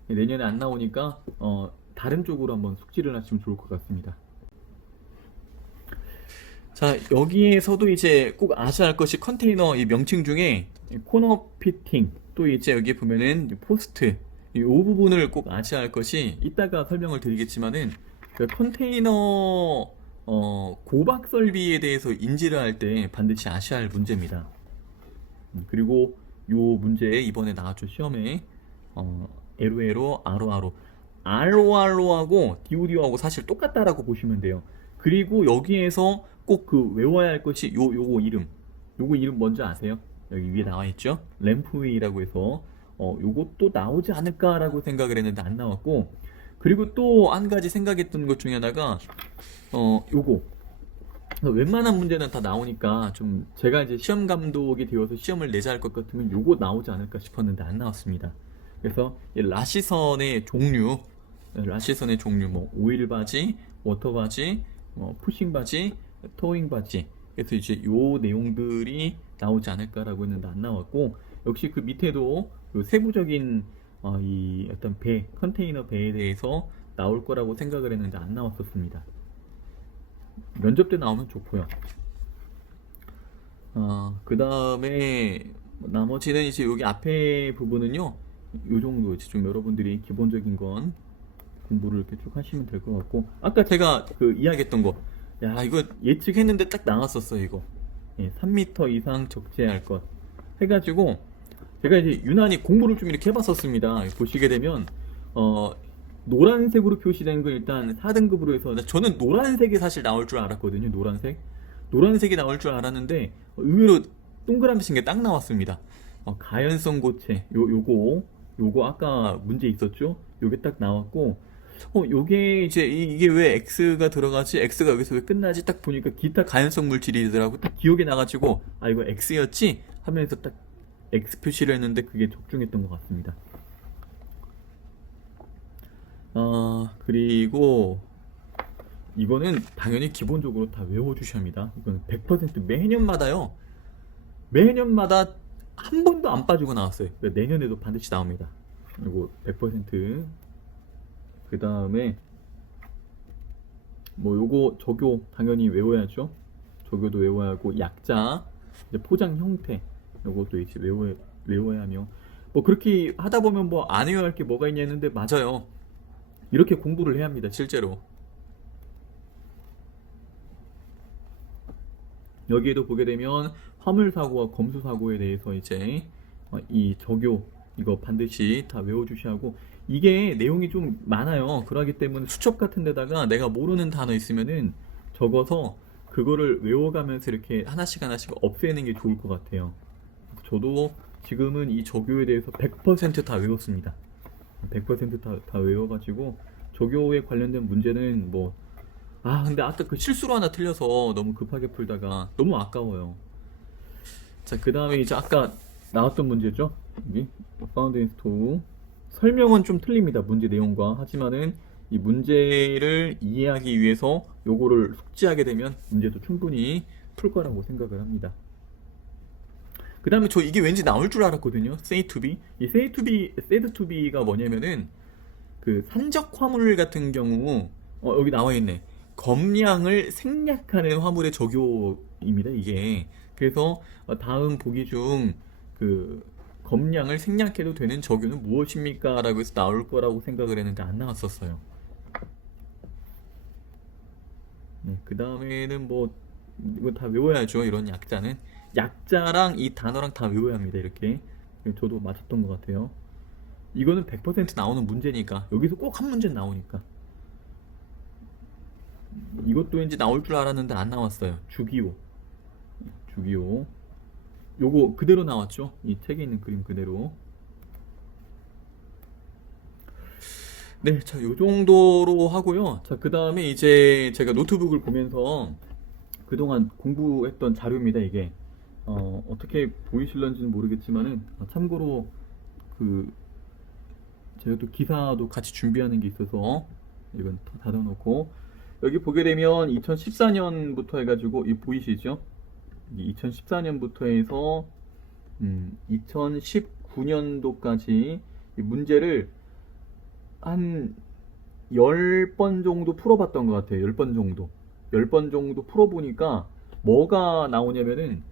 내년에 안 나오니까 다른 쪽으로 한번 숙지를 하시면 좋을 것 같습니다. 자, 여기에서도 이제 꼭 아셔야 할 것이 컨테이너 이 명칭 중에 코너 피팅 또 이제 여기 보면은 포스트 이 부분을 꼭 아셔야 할 것이 이따가 설명을 드리겠지만은 컨테이너 고박 설비에 대해서 인지를 할 때 반드시 아셔야 할 문제입니다. 그리고 요 문제 이번에 나왔죠 시험에 LOLO, RORO하고 DODO하고 사실 똑같다라고 보시면 돼요. 그리고 여기에서 꼭 외워야 할 것이 요거 이름 뭔지 아세요? 여기 위에 나와 있죠? 램프웨이라고 해서 요것도 나오지 않을까라고 생각을 했는데 안 나왔고 그리고 또 한 가지 생각했던 것 중에 하나가 요거 웬만한 문제는 다 나오니까 좀 제가 이제 시험 감독이 되어서 시험을 내자 할 것 같으면 요거 나오지 않을까 싶었는데 안 나왔습니다. 그래서 라시선의 종류 뭐 오일 바지, 워터 바지, 푸싱 바지, 토잉 바지 그래서 이제 요 내용들이 나오지 않을까라고 했는데 안 나왔고 역시 그 밑에도 요 세부적인 이 어떤 컨테이너 배에 대해서 나올 거라고 생각을 했는데 안 나왔었습니다. 면접 때 나오면 좋고요. 그 다음에 나머지는 이제 여기 앞에 부분은요 요 정도 이제 좀 여러분들이 기본적인 건 공부를 이렇게 쭉 하시면 될 것 같고, 아까 제가 그 이야기했던 거, 야 이거 예측했는데 딱 나왔었어 이거. 예, 3m 이상 적재할 것 해가지고 제가 이제 유난히 공부를 좀 이렇게 해봤었습니다. 보시게 되면 노란색으로 표시된 건 일단 4등급으로 해서, 저는 노란색이 사실 나올 줄 알았거든요. 노란색이 나올 줄 알았는데 의외로 동그라미 친 게 딱 나왔습니다. 가연성 고체 요거 아까 문제 있었죠? 요게 딱 나왔고, 요게 이제 이게 왜 X가 들어가지? X가 여기서 왜 끝나지? 딱 보니까 기타 가연성 물질이더라고. 딱 기억이 나가지고 아 이거 X였지? 하면서 딱 X 표시를 했는데 그게 적중했던 것 같습니다. 그리고 이거는 당연히 기본적으로 다 외워주셔야 합니다. 이거는 100% 매년마다요. 매년마다 한 번도 안 빠지고 나왔어요. 그러니까 내년에도 반드시 나옵니다. 이거 100%. 그 다음에 뭐 요거 적요 당연히 외워야죠. 적요도 외워야 하고, 약자, 이제 포장 형태 요것도 이제 외워야 하며, 뭐 그렇게 하다 보면 뭐 안 외워야 할 게 뭐가 있냐 했는데 맞아요. 이렇게 공부를 해야 합니다. 실제로. 여기에도 보게 되면 화물사고와 검수사고에 대해서 이제 이 적요 이거 반드시 다 외워주셔야 하고, 이게 내용이 좀 많아요. 그러기 때문에 수첩 같은 데다가 내가 모르는 단어 있으면은 적어서 그거를 외워가면서 이렇게 하나씩 없애는 게 좋을 것 같아요. 저도 지금은 이 적요에 대해서 100% 다 외웠습니다. 100% 다 외워가지고 적요에 관련된 문제는 뭐 근데 아까 그 실수로 하나 틀려서 너무 급하게 풀다가 너무 아까워요. 자, 그 다음에 이제 아까 나왔던 문제죠. 여기 파운드 인 스토어 설명은 좀 틀립니다. 문제 내용과. 하지만은 이 문제를 이해하기 위해서 요거를 숙지하게 되면 문제도 충분히 풀 거라고 생각을 합니다. 그 다음에 저 이게 왠지 나올 줄 알았거든요. say to be. 이 say to be, said to be가 뭐냐면은 그 산적 화물 같은 경우 여기 나와 있네. 검량을 생략하는 화물의 적요입니다. 이게. 그래서 다음 보기 중 그 검량을 생략해도 되는 적요는 무엇입니까? 라고 해서 나올 거라고 생각을 했는데 안 나왔었어요. 네, 그 다음에는 뭐 이거 다 외워야죠. 이런 약자는 약자랑 이 단어랑 다 외워야 합니다. 이렇게. 저도 맞았던 것 같아요. 이거는 100% 나오는 문제니까, 여기서 꼭 한 문제 나오니까. 이것도 왠지 나올 줄 알았는데 안 나왔어요. 주기호. 요거 그대로 나왔죠. 이 책에 있는 그림 그대로. 네, 자, 요 정도로 하고요. 자, 그 다음에 이제 제가 노트북을 보면서 그동안 공부했던 자료입니다, 이게. 어떻게 보이실런지는 모르겠지만은, 참고로 그 제가 또 기사도 같이 준비하는 게 있어서 이건 닫아놓고, 여기 보게 되면 2014년부터 해가지고 이 보이시죠? 2014년부터 해서 2019년도까지 이 문제를 한 10번 정도 풀어봤던 것 같아요. 10번 정도. 10번 정도 풀어보니까 뭐가 나오냐면은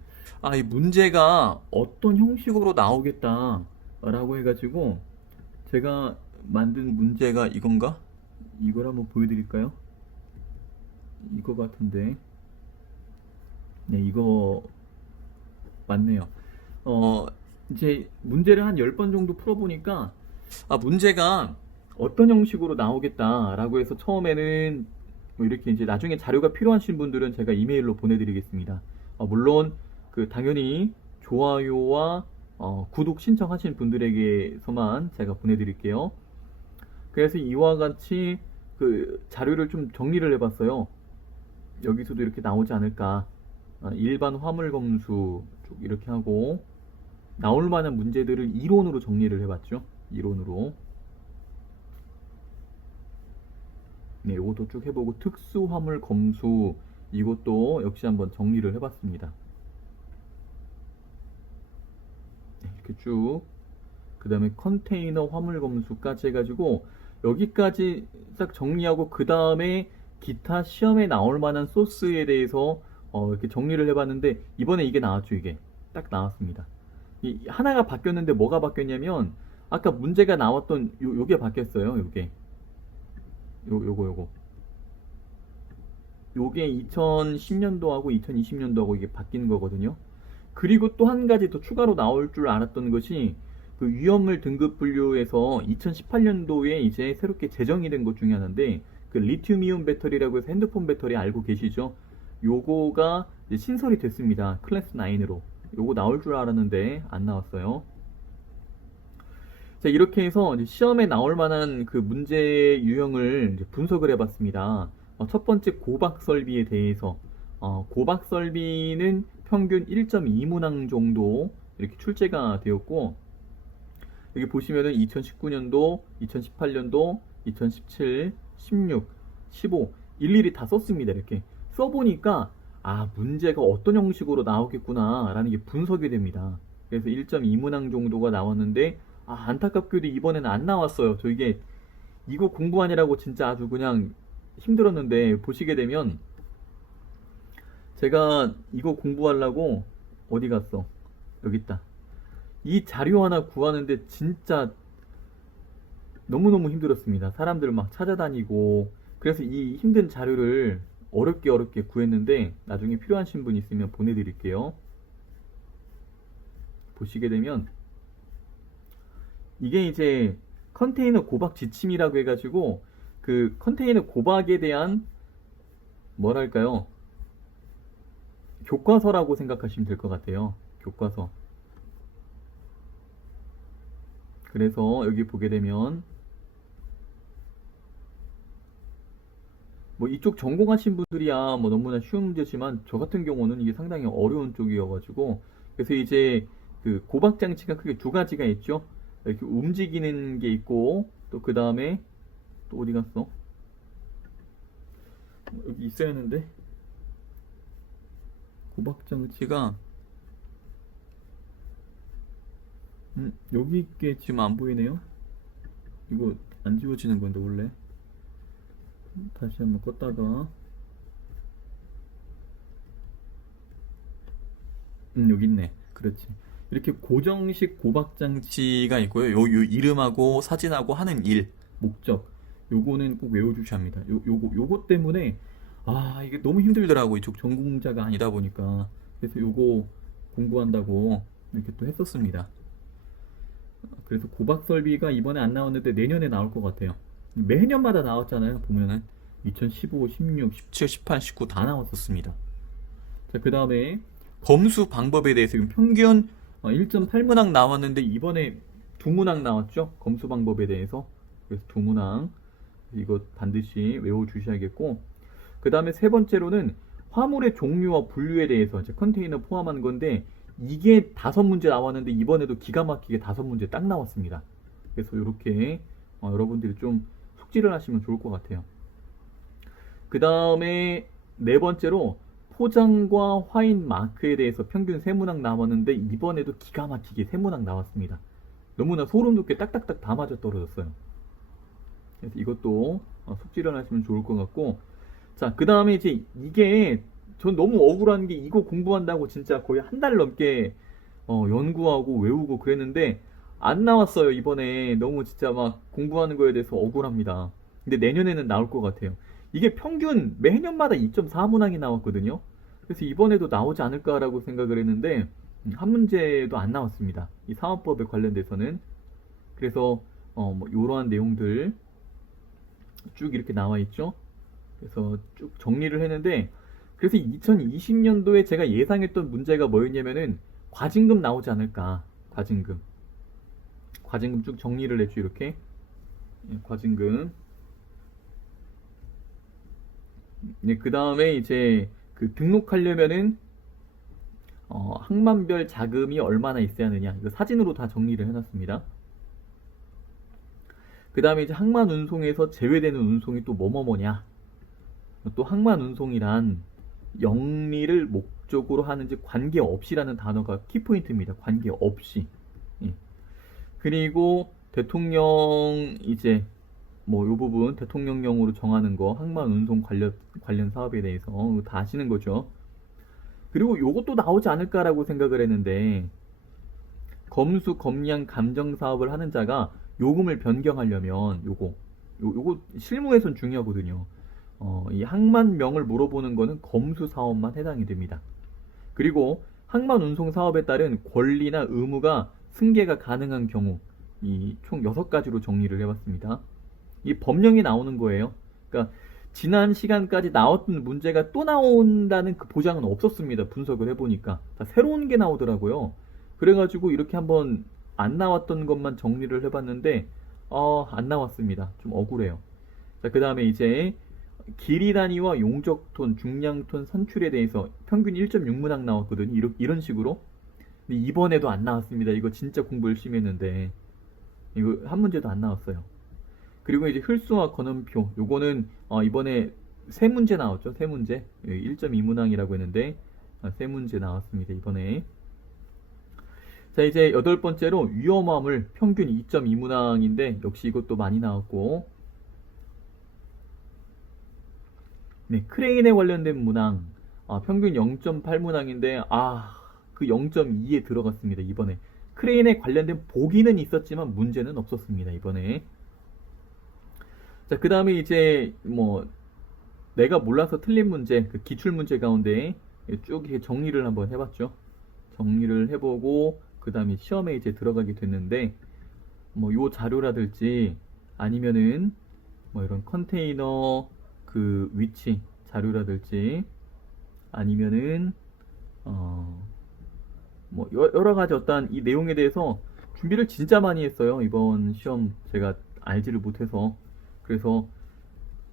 이 문제가 어떤 형식으로 나오겠다 라고 해가지고 제가 만든 문제가 이건가? 이걸 한번 보여드릴까요? 이거 같은데. 네, 이거 맞네요. 이제 문제를 한 10번 정도 풀어보니까 문제가 어떤 형식으로 나오겠다라고 해서 처음에는 뭐 이렇게 이제 나중에 자료가 필요하신 분들은 제가 이메일로 보내드리겠습니다. 물론 그 당연히 좋아요와 구독 신청하신 분들에게서만 제가 보내드릴게요. 그래서 이와 같이 그 자료를 좀 정리를 해봤어요. 여기서도 이렇게 나오지 않을까. 일반 화물 검수 쪽 이렇게 하고 나올 만한 문제들을 이론으로 정리를 해봤죠. 이론으로. 네, 이것도 쭉 해보고 특수 화물 검수 이것도 역시 한번 정리를 해봤습니다. 네, 이렇게 쭉. 그 다음에 컨테이너 화물 검수까지 해가지고 여기까지 딱 정리하고 그 다음에 기타 시험에 나올 만한 소스에 대해서 이렇게 정리를 해봤는데 이번에 이게 나왔죠. 이게 딱 나왔습니다. 하나가 바뀌었는데 뭐가 바뀌었냐면 아까 문제가 나왔던 요게 바뀌었어요. 요게 요거. 요게 2010년도하고 2020년도하고 이게 바뀐 거거든요. 그리고 또 한 가지 더 추가로 나올 줄 알았던 것이 그 위험물 등급 분류에서 2018년도에 이제 새롭게 제정이 된 것 중에 하나인데 그 리튬이온 배터리라고 해서 핸드폰 배터리 알고 계시죠? 요거가 이제 신설이 됐습니다. 클래스 9으로. 요거 나올 줄 알았는데 안 나왔어요. 자, 이렇게 해서 이제 시험에 나올 만한 그 문제 유형을 이제 분석을 해봤습니다. 첫 번째 고박 설비에 대해서 고박 설비는 평균 1.2문항 정도 이렇게 출제가 되었고 여기 보시면은 2019년도, 2018년도, 2017, 16, 15 일일이 다 썼습니다. 이렇게 써보니까 문제가 어떤 형식으로 나오겠구나 라는 게 분석이 됩니다. 그래서 1.2문항 정도가 나왔는데 안타깝게도 이번에는 안 나왔어요. 저 이거 공부하느라고 진짜 아주 그냥 힘들었는데 보시게 되면 제가 이거 공부하려고 어디 갔어? 여기 있다. 이 자료 하나 구하는데 진짜 너무너무 힘들었습니다. 사람들 막 찾아다니고 그래서 이 힘든 자료를 어렵게 구했는데 나중에 필요하신 분 있으면 보내드릴게요. 보시게 되면 이게 이제 컨테이너 고박 지침이라고 해가지고 그 컨테이너 고박에 대한 뭐랄까요? 교과서라고 생각하시면 될 것 같아요. 교과서. 그래서 여기 보게 되면 뭐 이쪽 전공하신 분들이야 뭐 너무나 쉬운 문제지만 저 같은 경우는 이게 상당히 어려운 쪽이어가지고 그래서 이제 그 고박 장치가 크게 두 가지가 있죠. 이렇게 움직이는 게 있고 또 그 다음에 또 어디 갔어? 여기 있어야 하는데 고박 장치가 여기 있게 지금 안 보이네요. 이거 안 지워지는 건데 원래 다시 한번 껐다가 여기 있네. 그렇지. 이렇게 고정식 고박 장치가 있고요. 요 이름하고 사진하고 하는 일, 목적. 요거는 꼭 외워주셔야 합니다. 요거 때문에 이게 너무 힘들더라고. 이쪽 전공자가 아니다 보니까. 그래서 요거 공부한다고 이렇게 또 했었습니다. 그래서 고박 설비가 이번에 안 나왔는데 내년에 나올 것 같아요. 매년마다 나왔잖아요. 보면은 2015, 16, 17, 18, 19 다 나왔었습니다. 자, 그 다음에 검수 방법에 대해서 지금 평균 1.8문항 나왔는데 이번에 2문항 나왔죠. 검수 방법에 대해서. 그래서 2문항 이거 반드시 외워주셔야겠고 그 다음에 세 번째로는 화물의 종류와 분류에 대해서 이제 컨테이너 포함한 건데 이게 5문제 나왔는데 이번에도 기가 막히게 5문제 딱 나왔습니다. 그래서 이렇게 여러분들이 좀 숙지를 하시면 좋을 것 같아요. 그 다음에 네 번째로 포장과 화인 마크에 대해서 평균 3문항 나왔는데 이번에도 기가 막히게 3문항 나왔습니다. 너무나 소름 돋게 딱딱딱 다 맞아 떨어졌어요. 그래서 이것도 숙지를 하시면 좋을 것 같고 자, 그 다음에 이제 이게 전 너무 억울한 게 이거 공부한다고 진짜 거의 한 달 넘게 연구하고 외우고 그랬는데 안 나왔어요. 이번에 너무 진짜 막 공부하는 거에 대해서 억울합니다. 근데 내년에는 나올 것 같아요. 이게 평균 매년마다 2.4문항이 나왔거든요. 그래서 이번에도 나오지 않을까라고 생각을 했는데 한 문제도 안 나왔습니다. 이 사업법에 관련돼서는. 그래서 뭐 이러한 내용들 쭉 이렇게 나와 있죠. 그래서 쭉 정리를 했는데 그래서 2020년도에 제가 예상했던 문제가 뭐였냐면은 과징금 나오지 않을까. 과징금 쭉 정리를 했죠. 이렇게 과징금. 네, 그 다음에 이제 그 등록하려면은 항만별 자금이 얼마나 있어야 하느냐 이거 사진으로 다 정리를 해놨습니다. 그 다음에 이제 항만 운송에서 제외되는 운송이 또 뭐뭐뭐냐. 또 항만 운송이란 영리를 목적으로 하는지 관계없이라는 단어가 키포인트입니다. 관계없이. 예. 그리고 대통령 이제 뭐 요 부분 대통령령으로 정하는 거 항만 운송 관련 사업에 대해서 다 아시는 거죠. 그리고 요것도 나오지 않을까라고 생각을 했는데 검수 검량 감정 사업을 하는 자가 요금을 변경하려면 요거 요거 실무에선 중요하거든요. 이 항만명을 물어보는 거는 검수 사업만 해당이 됩니다. 그리고 항만 운송 사업에 따른 권리나 의무가 승계가 가능한 경우 이 총 6가지로 정리를 해봤습니다. 이 법령이 나오는 거예요. 그러니까 지난 시간까지 나왔던 문제가 또 나온다는 그 보장은 없었습니다. 분석을 해보니까 새로운 게 나오더라고요. 그래가지고 이렇게 한번 안 나왔던 것만 정리를 해봤는데 안 나왔습니다. 좀 억울해요. 자, 그 다음에 이제 길이 단위와 용적톤, 중량톤 산출에 대해서 평균 1.6문항 나왔거든요. 이런 식으로. 근데 이번에도 안 나왔습니다. 이거 진짜 공부 열심히 했는데 이거 한 문제도 안 나왔어요. 그리고 이제 흘수와 건원표, 요거는 이번에 세 문제 나왔죠. 세 문제. 1.2문항이라고 했는데 세 문제 나왔습니다. 이번에. 자, 이제 8번째로 위험함을 평균 2.2문항인데 역시 이것도 많이 나왔고, 네, 크레인에 관련된 문항 평균 0.8문항인데 그 0.2에 들어갔습니다. 이번에 크레인에 관련된 보기는 있었지만 문제는 없었습니다. 이번에. 자, 그 다음에 이제 뭐 내가 몰라서 틀린 문제, 그 기출 문제 가운데 쭉 이렇게 정리를 한번 해봤죠. 정리를 해보고 그 다음에 시험에 이제 들어가게 됐는데 뭐 요 자료라든지 아니면은 뭐 이런 컨테이너 그 위치 자료라든지 아니면은 뭐 여러 가지 어떤 이 내용에 대해서 준비를 진짜 많이 했어요. 이번 시험 제가 알지를 못해서. 그래서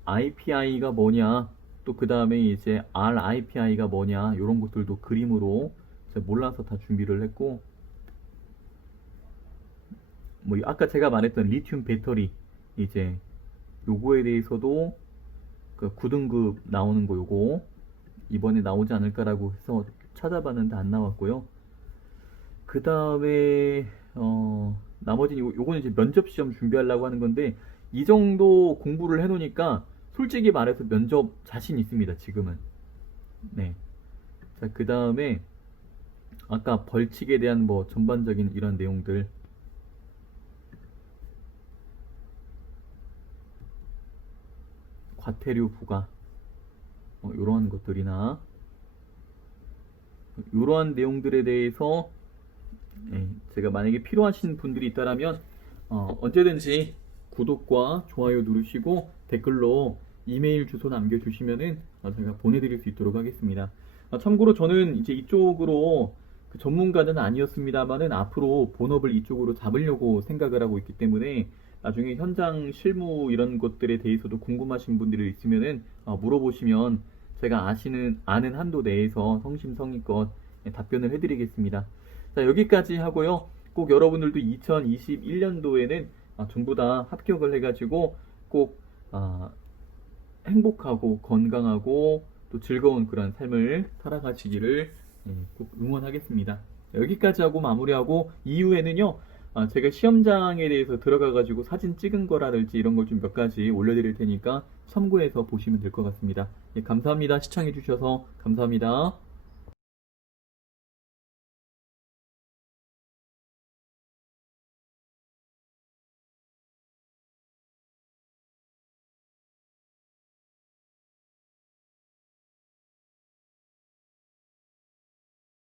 IPI가 뭐냐, 또 그 다음에 이제 RIPI가 뭐냐, 이런 것들도 그림으로 제가 몰라서 다 준비를 했고, 뭐 아까 제가 말했던 리튬 배터리 이제 요거에 대해서도 그 9등급 나오는 거 요거 이번에 나오지 않을까라고 해서 찾아봤는데 안 나왔고요. 그 다음에 나머지는 요거는 이제 면접 시험 준비하려고 하는 건데 이 정도 공부를 해놓으니까 솔직히 말해서 면접 자신 있습니다. 지금은. 네. 자, 그 다음에 아까 벌칙에 대한 뭐 전반적인 이런 내용들, 과태료 부과 이러한 것들이나 이러한 내용들에 대해서 제가 만약에 필요하신 분들이 있다라면 언제든지 구독과 좋아요 누르시고 댓글로 이메일 주소 남겨주시면은 제가 보내드릴 수 있도록 하겠습니다. 참고로 저는 이제 이쪽으로 그 전문가는 아니었습니다만은 앞으로 본업을 이쪽으로 잡으려고 생각을 하고 있기 때문에 나중에 현장 실무 이런 것들에 대해서도 궁금하신 분들이 있으면은 물어보시면 제가 아는 한도 내에서 성심성의껏 답변을 해드리겠습니다. 자, 여기까지 하고요. 꼭 여러분들도 2021년도에는 전부 다 합격을 해가지고 꼭 행복하고 건강하고 또 즐거운 그런 삶을 살아가시기를 꼭 응원하겠습니다. 여기까지 하고 마무리하고 이후에는요, 제가 시험장에 대해서 들어가가지고 사진 찍은 거라든지 이런 걸 좀 몇 가지 올려드릴 테니까 참고해서 보시면 될 것 같습니다. 감사합니다. 시청해주셔서 감사합니다.